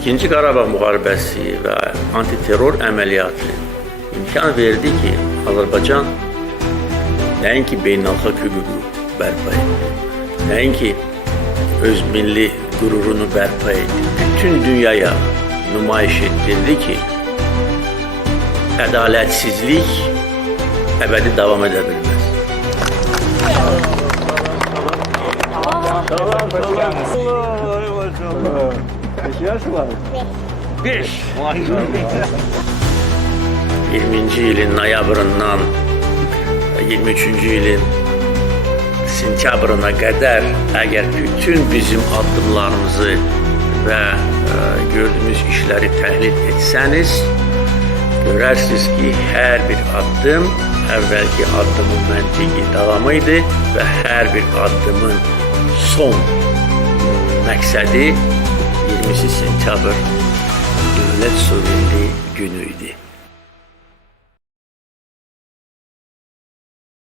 İkinci Qarabağ müharibəsi və antiterror əməliyyatı imkan verdi ki, Azərbaycan nəinki beynəlxalq hüququ bərpa etdi, nəinki öz milli qürurunu bərpa etdi, bütün dünyaya nümayiş etdirdi ki, ədalətsizlik əbədi davam edə bilməz. Kaç yaş var? 5. 20-ci ilin noyabrından 23-cü ilin sentyabrına qədər əgər bütün bizim addımlarımızı və gördüyümüz işləri təhlil etsəniz, görərsiniz ki, hər bir addım əvvəlki addımın məntiqi davamı idi və hər bir addımın son məqsədi 20 sentyabr Dövlət Suverenliyi günü idi.